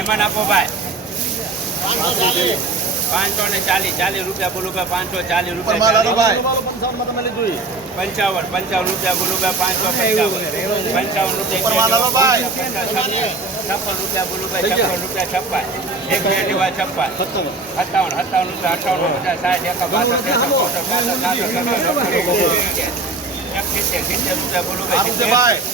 એમાં નાખો ભાઈ પાંચસો ને ચાલીસ ચાલીસ રૂપિયા બોલું ભાઈ પાંચસો ચાલીસ રૂપિયા પંચાવન પંચાવન રૂપિયા બોલું ભાઈ પાંચસો પંચાવન છપ્પન રૂપિયા બોલું ભાઈ છપ્પન રૂપિયા છપ્પન એક મિનિટ છપ્પન સત્તાવન સત્તાવન રૂપિયા અઠાવન રૂપિયા સાહેબ એક સિત્તેર સિત્તેર રૂપિયા બોલું ભાઈ